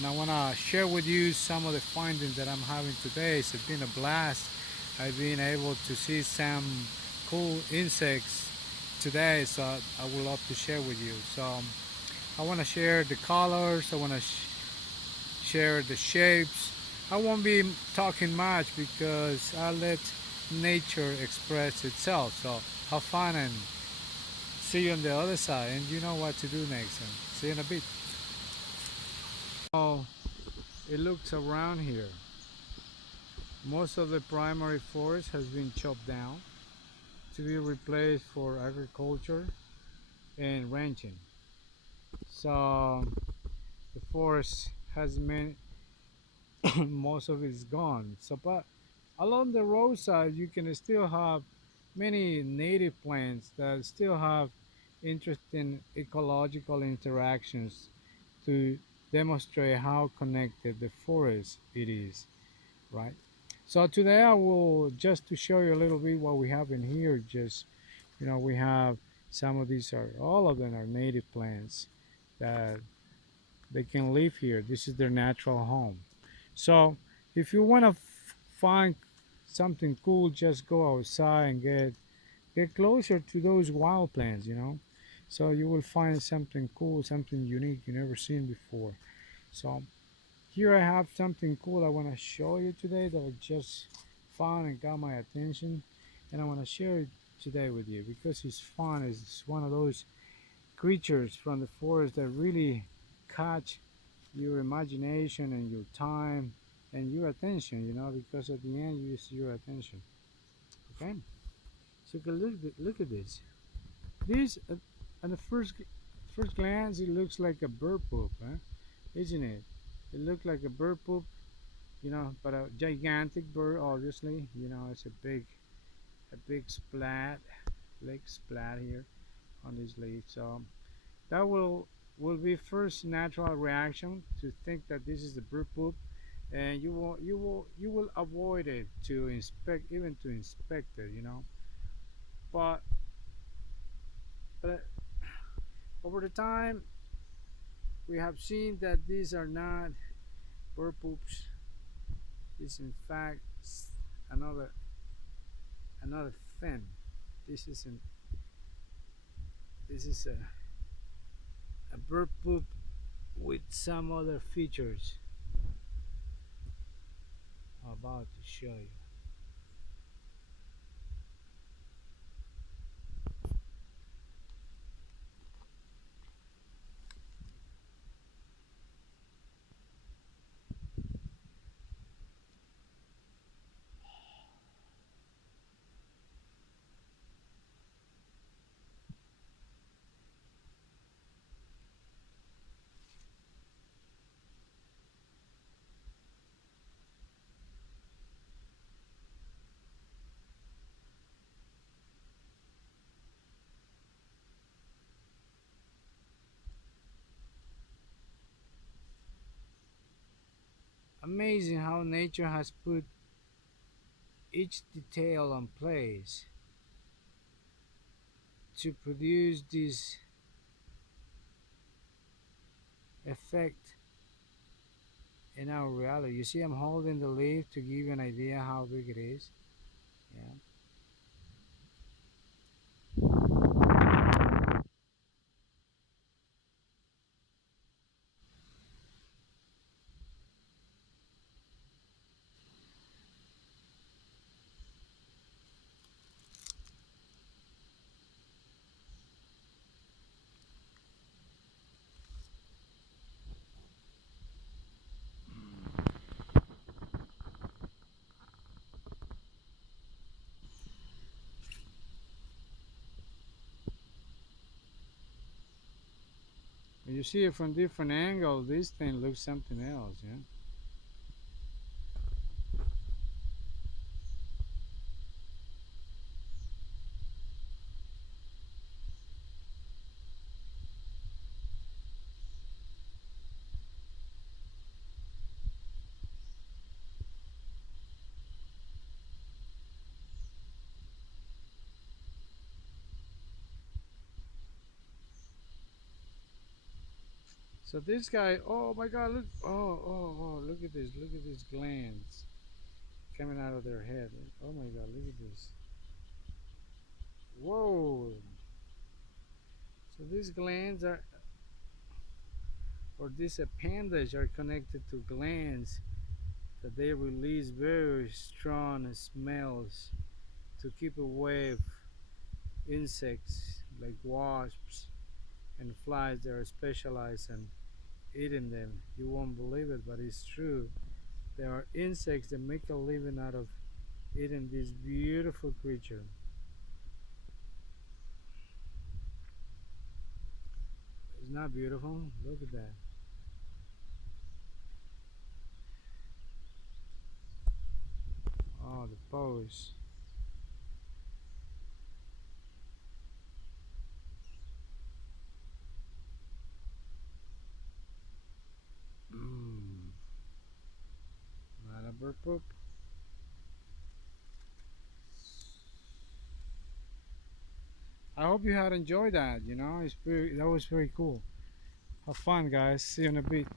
and I want to share with you some of the findings that I'm having today. It's been a blast. I've been able to see some cool insects today, so I would love to share with you. So I want to share the colors. I want to share the shapes. I won't be talking much because I let nature express itself. So have fun and see you on the other side. And you know what to do next. And see you in a bit. Oh, it looks around here. Most of the primary forest has been chopped down to be replaced for agriculture and ranching. So the forest has many, most of it is gone. So, but along the roadside, you can still have many native plants that still have interesting ecological interactions to demonstrate how connected the forest it is, right? So today I will just to show you a little bit what we have in here. Just we have some of these are all of them are native plants that they can live here. This is their natural home. So if you want to find something cool, just go outside and get closer to those wild plants. So you will find something cool, something unique you never seen before. So here I have something cool I want to show you today that I just found and got my attention, and I want to share it today with you because it's fun. It's one of those creatures from the forest that really catch your imagination and your time and your attention, because at the end you use your attention. Okay, so look at this. This at the first glance it looks like a bird poop, huh? Isn't it? It looks like a bird poop, but a gigantic bird. Obviously, it's a big splat, big splat here on this leaf. So that will be first natural reaction to think that this is the bird poop, and you will avoid it to inspect, even to inspect it, but but over the time we have seen that these are not bird poops. It's in fact another another thing. This isn't. This is a bird poop with some other features. I'm about to show you. Amazing how nature has put each detail on place to produce this effect in our reality. You see, I'm holding the leaf to give you an idea how big it is. Yeah. When you see it from different angles, this thing looks something else. Yeah. So this guy, oh my God, look, look at this, look at these glands coming out of their head. Oh my God, look at this. Whoa. So these glands are, or this appendage are connected to glands that they release very strong smells to keep away insects like wasps and flies that are specialized in eating them. You won't believe it, but it's true. There are insects that make a living out of eating this beautiful creature. It's not beautiful? Look at that. Oh, the pose. Mmm. Not a burp poop. I hope you had enjoyed that. That was very cool. Have fun, guys. See you in a bit.